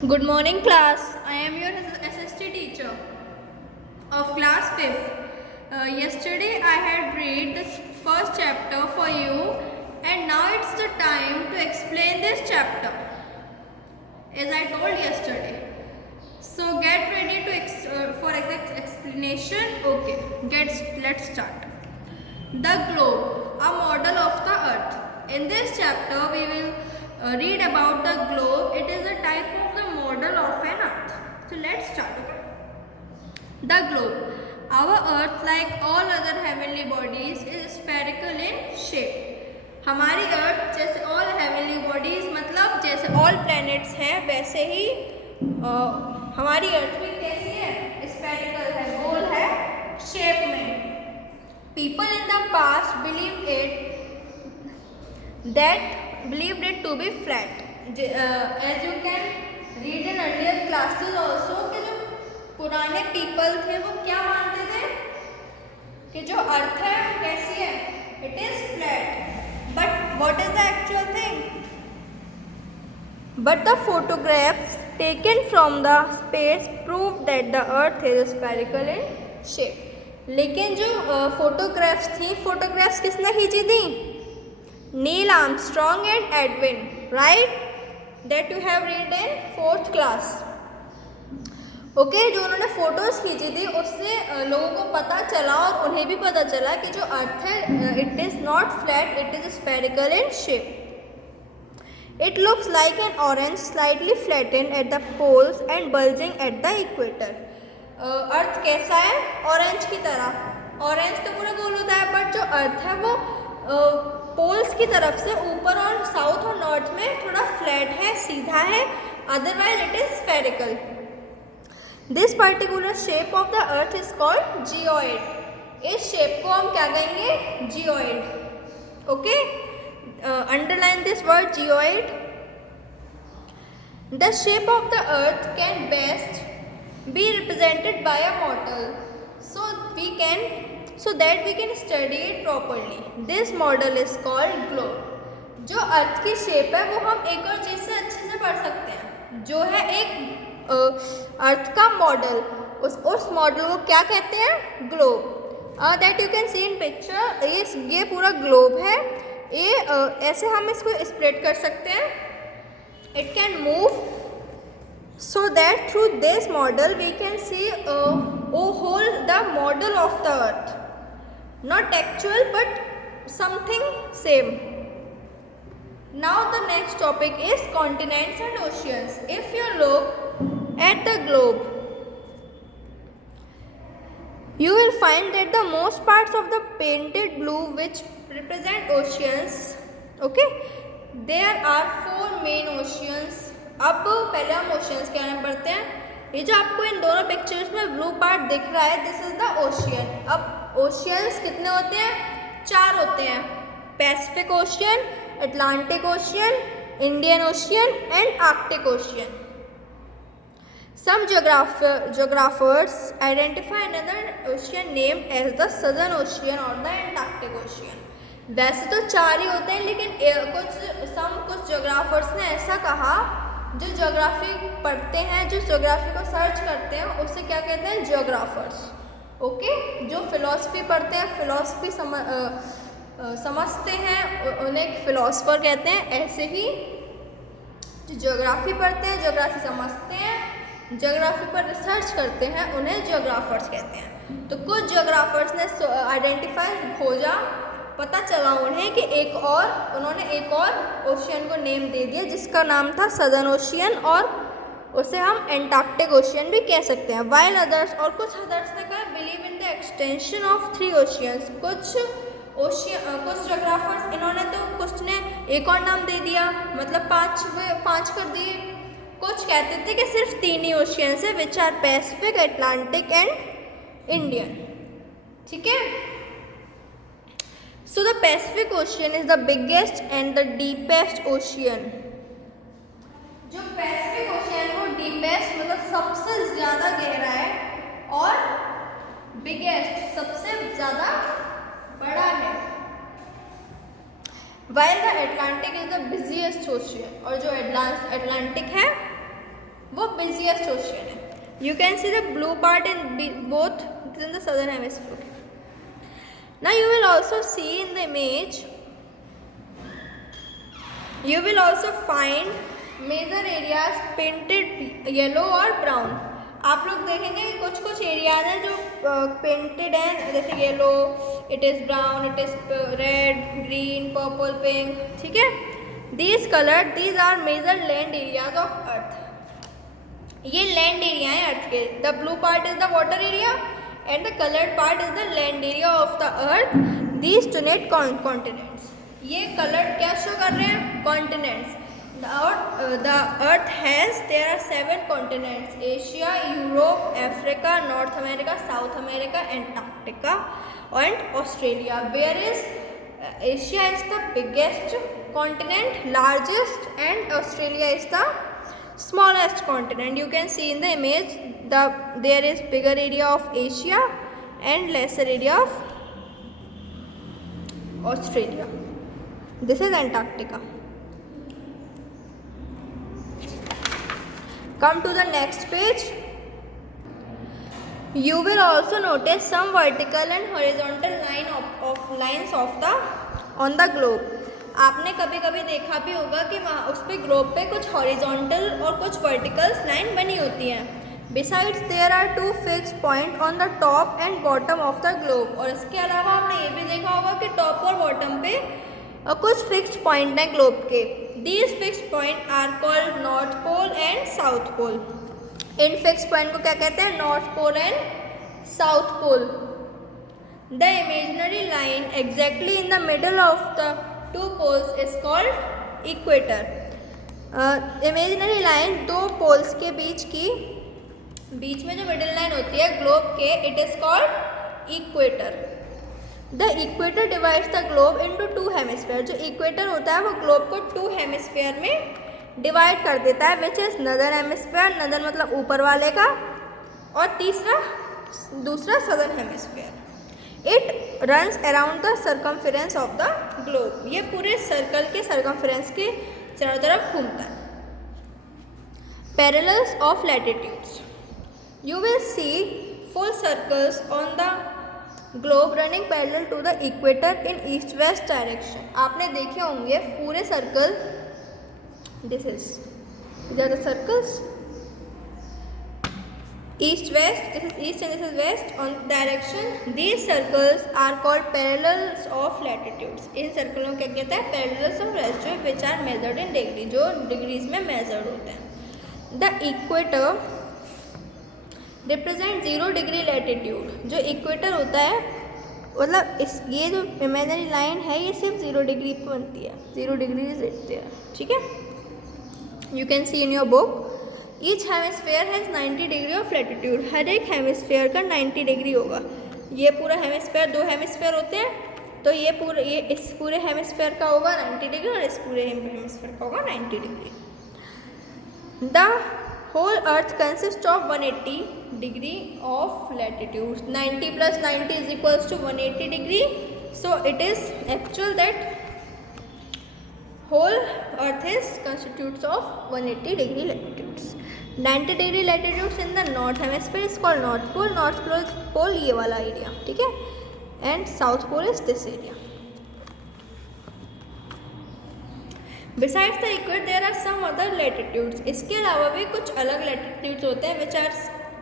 Good morning class. I am your SST teacher of class 5th. Yesterday I had read the first chapter for you and now it's the time to explain this chapter as I told yesterday. So get ready to for exact explanation. Okay, let's start. The globe, a model of the earth. In this chapter we will read about the globe. It is a type of the model of an earth. So let's start. Okay? The globe. Our earth, like all other heavenly bodies, is spherical in shape. हमारी अर्थ जैसे all heavenly bodies मतलब जैसे all planets हैं वैसे ही हमारी अर्थ भी कैसी है, स्फेरिकल है, गोल है शेप में. People in the past believed it to be flat. As you can read in earlier classes also कि जो पुराने people थे वो क्या मानते थे कि जो अर्थ है कैसी है, it is flat. But what is the actual thing? But the photographs taken from the space proved that the earth is spherical in shape. लेकिन जो फोटोग्राफ्स थी, फोटोग्राफ्स किसने खींची थी? Neil Armstrong and Edwin, right? That you have read in 4th class. Okay, जो उन्होंने photos खींची थी उससे लोगों को पता चला और उन्हें भी पता चला कि जो अर्थ है it is not flat, it is spherical in shape. It looks like an orange slightly flattened at the poles and bulging at the equator. Earth कैसा है? ऑरेंज की तरह. ऑरेंज तो पूरा गोल होता है, बट जो अर्थ है वो पोल्स की तरफ से ऊपर और साउथ और नॉर्थ में थोड़ा फ्लैट है, सीधा है, otherwise it is spherical. This particular shape of the earth is called geoid. इस शेप को हम क्या कहेंगे? Geoid. Okay, underline this word geoid. The shape of the earth can best be represented by a model so that we can study it properly. This model is called globe. जो अर्थ की shape है वो हम एक और चीज़ से अच्छे से पढ़ सकते हैं, जो है एक अर्थ का मॉडल. उस मॉडल को क्या कहते हैं? Globe. That you can see in picture. ये पूरा ग्लोब है. ये ऐसे हम इसको स्प्लिट कर सकते हैं. It can move so that through this model we can see the model of the earth, not actual but something same. Now the next topic is continents and oceans. If you look at the globe you will find that the most parts of the painted blue which represent oceans. Okay, there are 4 main oceans. अब पहले हम oceans के बारे में पढ़ते हैं. ये जो आपको इन दोनों पिक्चर्स में ब्लू पार्ट दिख रहा है, दिस इज द ओशियन. अब ओशियंस कितने होते हैं? 4 होते हैं. Pacific Ocean, Atlantic Ocean, Indian Ocean and Arctic Ocean. Some geographers identify another ocean named as the southern ocean or the antarctic ocean. वैसे तो 4 ही होते हैं, लेकिन कुछ जोग्राफर्स ने ऐसा कहा, जो ज्योग्राफी पढ़ते हैं, जो ज्योग्राफी को सर्च करते हैं, उसे क्या कहते हैं? ज्योग्राफर्स. ओके, जो फिलॉसफी पढ़ते हैं, फिलॉसफी समझते हैं, उन्हें फिलॉसफर कहते हैं. ऐसे ही जो ज्योग्राफी पढ़ते हैं, ज्योग्राफी समझते हैं, ज्योग्राफी पर रिसर्च करते हैं, उन्हें ज्योग्राफर्स कहते हैं. तो कुछ ज्योग्राफर्स ने आइडेंटिफाई खोजा, पता चला उन्हें कि उन्होंने एक और ओशियन को नेम दे दिया जिसका नाम था सदर्न ओशियन, और उसे हम एंटार्क्टिक ओशियन भी कह सकते हैं. वाइल अदर्स, और कुछ अदर्स ने कहा believe in the extension of 3 oceans. कुछ जोग्राफर्स, इन्होंने तो कुछ ने एक और नाम दे दिया, मतलब 5 कर दिए. कुछ कहते थे कि सिर्फ 3 ही ओशियंस है, which are Pacific, Atlantic and Indian. ठीक है. So the Pacific Ocean is the biggest and the deepest ocean. जो Pacific Ocean वो deepest मतलब सबसे ज़्यादा गहरा है, और biggest सबसे ज़्यादा बड़ा है. While the Atlantic is the busiest ocean. और जो Atlantic है वो बिजिएस्ट ओशियन है. You can see the blue part in both in the southern hemisphere. Now you will also see in the image, you will also find major areas painted yellow or brown. आप लोग देखेंगे कि कुछ कुछ areas हैं जो painted हैं, जैसे yellow, it is brown, it is red, green, purple, pink. ठीक है. These colour, these are major land areas of earth. ये लैंड एरिया है अर्थ के. The blue part is the water area and the coloured part is the land area of the earth. These donate continents. ये colour क्या show कर रहे हैं? Continents. The earth has, there are 7 continents: Asia, Europe, Africa, North America, South America, Antarctica and Australia. Whereas Asia is the biggest continent, largest, and Australia is the smallest continent. You can see in the image, there is bigger area of Asia and lesser area of Australia. This is Antarctica. Come to the next page. You will also notice some vertical and horizontal lines on the globe. आपने कभी कभी देखा भी होगा कि वहाँ उस पे ग्लोब पे कुछ हॉरिजॉन्टल और कुछ वर्टिकल लाइन बनी होती हैं. Besides, there are 2 fixed points on the top and bottom of the globe. और इसके अलावा आपने ये भी देखा होगा कि टॉप और बॉटम पे कुछ फिक्स्ड पॉइंट हैं ग्लोब के. These fixed points are called North Pole and South Pole. In fixed point को क्या कहते हैं? North Pole and South Pole. The imaginary line exactly in the middle of the 2 poles is called equator. Imaginary line 2 poles के बीच में जो middle line होती है globe के, it is called equator. The equator divides the globe into 2 hemispheres. जो equator होता है वो ग्लोब को 2 हेमिस्फेयर में डिवाइड कर देता है, which is northern hemisphere, northern मतलब ऊपर वाले का, और दूसरा southern hemisphere. It runs around the circumference of the globe. ये पूरे सर्कल के सर्कमफेरेंस के चारों तरफ घूमता है. Parallels of latitudes. You will see full circles on the globe running parallel to the equator in east-west direction. आपने देखे होंगे पूरे circle. These are the circles. East-west. This is east and this is west on direction. These circles are called parallels of latitudes. इन सर्कलों को क्या कहते हैं? Parallels of latitude, which are measured in degree, जो degrees में measured होते हैं. The equator represent 0 degree latitude. जो equator होता है मतलब ये जो इमेजिनरी लाइन है ये सिर्फ 0 डिग्री पर बनती है. 0 डिग्री रहती है. ठीक है. You can see in your book each hemisphere has 90 degree of latitude. हर एक हेमिस्फेयर का 90 डिग्री होगा. ये पूरा हेमिस्फेयर 2 हेमिस्फेयर होते हैं, तो ये इस पूरे हेमिस्फेयर का होगा 90 डिग्री और इस पूरे हेमिस्फेयर का होगा 90 degree. The whole earth consists of 180 degree of latitude. 90 plus 90 is equals to 180 degree. So it is actual that whole earth is constitutes of 180 degree latitudes. 90 degree latitudes in the north hemisphere is called north pole. North pole ये वाला area. ठीक है. And south pole is this area. Besides the equator, there are some other latitudes. इसके अलावा भी कुछ अलग latitudes होते हैं, which are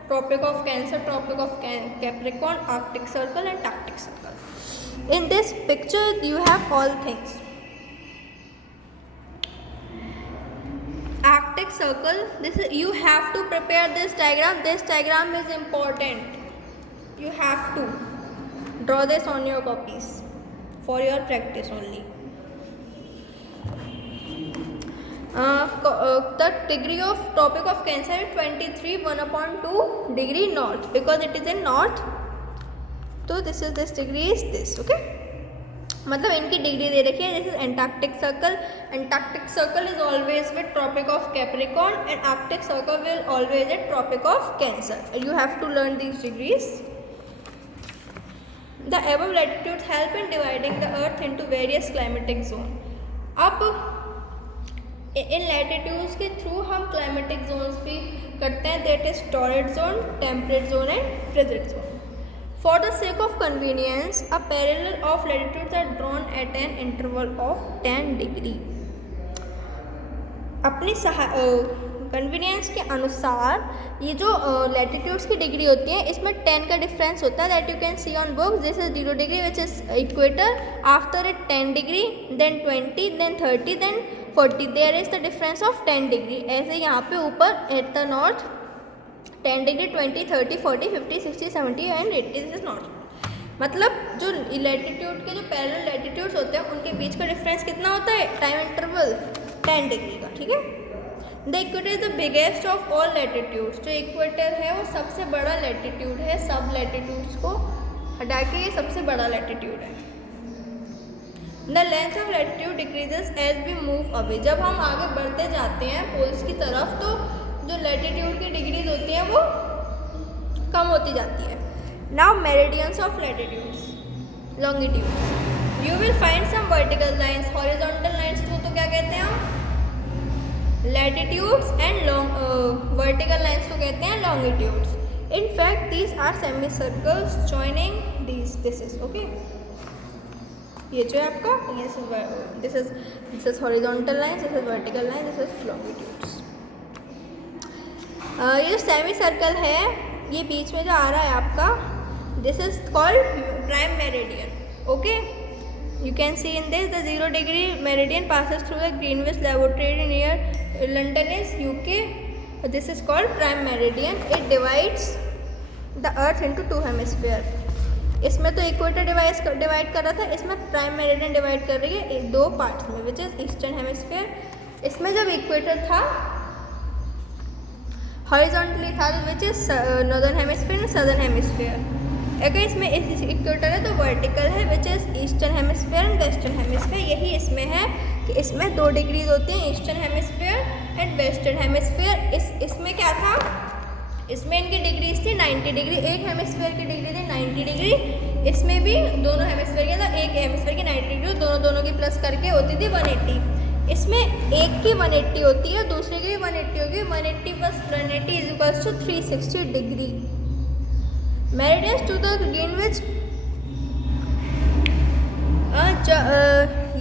Tropic of Cancer, Tropic of Capricorn, Arctic Circle and Arctic Circle. In this picture, you have all things. Arctic Circle. You have to prepare this diagram. This diagram is important. You have to draw this on your copies for your practice only. The degree of Tropic of Cancer is 23 1/2 degree north because it is in north. So this degree is this. Okay. मतलब इनकी degree दे रखी है. This is Antarctic circle. Antarctic circle is always with tropic of Capricorn and Arctic circle will always with tropic of Cancer. You have to learn these degrees. The above latitudes help in dividing the earth into various climatic zones. अब इन लैटिट्यूड्स के थ्रू हम climatic zones भी करते हैं, that is torrid zone, temperate zone and frigid zone. For the sake of convenience, a parallel of latitudes are drawn at an interval of 10 degree. अपनी कन्वीनियंस के अनुसार ये जो लैटिट्यूड्स की डिग्री होती है इसमें 10 का डिफरेंस होता है, that you can see on book. This is 0 degree which is equator, after it 10 degree, then 20, then 30, then 40. There is the difference of 10 degree. ऐसे यहाँ पे ऊपर at the north 10 degree, 20, 30, 40, 50, 60, 70 and 80. This is north. मतलब जो latitude के जो parallel latitudes होते हैं उनके बीच का डिफरेंस कितना होता है, टाइम इंटरवल 10 डिग्री का. ठीक है. The equator is the biggest of all latitudes. जो इक्वेटर है वो सबसे बड़ा लैटिट्यूड है, सब लैटिट्यूड्स को हटा के ये सबसे बड़ा लैटिट्यूड है. The length of latitude decreases as we move away. जब हम आगे बढ़ते जाते हैं पोल्स की तरफ तो जो लैटिट्यूड की डिग्रीज होती हैं वो कम होती जाती है. Now meridians of latitudes, longitudes. You will find some vertical lines, horizontal lines को तो क्या कहते हैं हम, लैटिट्यूड्स, एंड वर्टिकल लाइंस को कहते हैं longitudes. In fact these are semi circles joining these. This is okay. ये जो है आपका this is horizontal lines, this is vertical line, this is longitudes. ये जो सेमी सर्कल है ये बीच में जो आ रहा है आपका, this is called prime meridian. Okay. You can see in this the 0 degree meridian passes through the Greenwich laboratory near London is UK. This is called prime meridian. It divides the earth into 2 hemisphere. इसमें तो equator divide कर रहा था, इसमें prime meridian divide कर रही है 2 parts में, विच इज ईस्टर्न हेमिस्फीयर. इसमें जब इक्वेटर था हॉरिजॉन्टली था which is northern hemisphere and southern hemisphere. अगर इसमें इक्वेटर है तो वर्टिकल है which is eastern hemisphere and western hemisphere. यही इसमें है कि इसमें 2 डिग्रीज होती हैं, eastern hemisphere and western hemisphere. इसमें क्या था, इसमें इनकी डिग्रीज थी 90 डिग्री. एक हेमिस्फीयर की डिग्री थी 90 डिग्री. इसमें भी दोनों हेमिस्फीयर के अंदर एक हेमिस्फीयर की 90 डिग्री, दोनों की प्लस करके होती थी 180. इसमें एक की 180 होती है, दूसरे की भी 180 होगी. 180 plus 180 is equals to 360 degree. Meridians to the Greenwich,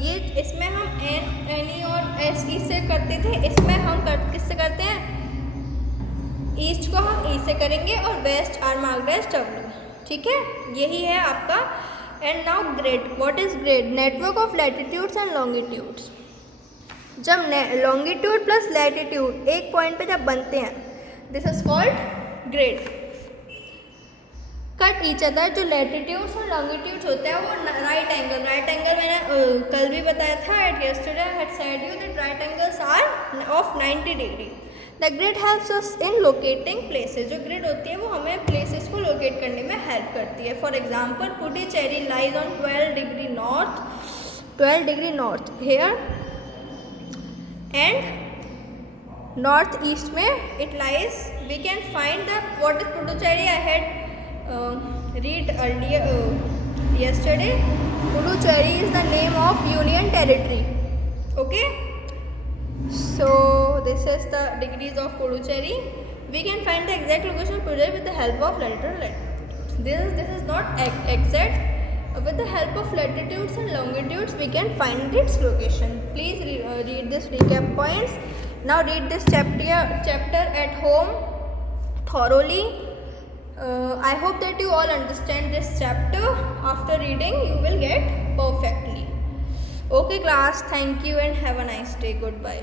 ये इसमें हम एन और एस ई से करते थे, इसमें हम किससे करते हैं, ईस्ट को हम ई से करेंगे और west are marked as W. ठीक है. यही है आपका. And now grid. What is grid? Network of latitudes and longitudes. जब लॉन्गिट्यूड प्लस लैटिट्यूड एक पॉइंट पे जब बनते हैं, this is called grid. Cut each other. जो लैटिट्यूड्स और लॉन्गिट्यूड्स होते हैं वो राइट एंगल मैंने कल भी बताया था, at yesterday I had said you that right angles are of 90 degree. The grid helps us in locating places. जो ग्रिड होती है वो हमें प्लेसेस को लोकेट करने में हेल्प करती है. For example Puducherry lies on 12 degree north here and north east में it lies. We can find that what is Puducherry. I had read earlier yesterday. Puducherry is the name of union territory. Okay. So this is the degrees of Puducherry. We can find the exact location of Puducherry with the help of latitude. This is not exact. With the help of latitudes and longitudes, we can find its location. Please read this recap points. Now read this chapter at home thoroughly. I hope that you all understand this chapter. After reading, you will get perfectly. Okay class, thank you and have a nice day. Goodbye.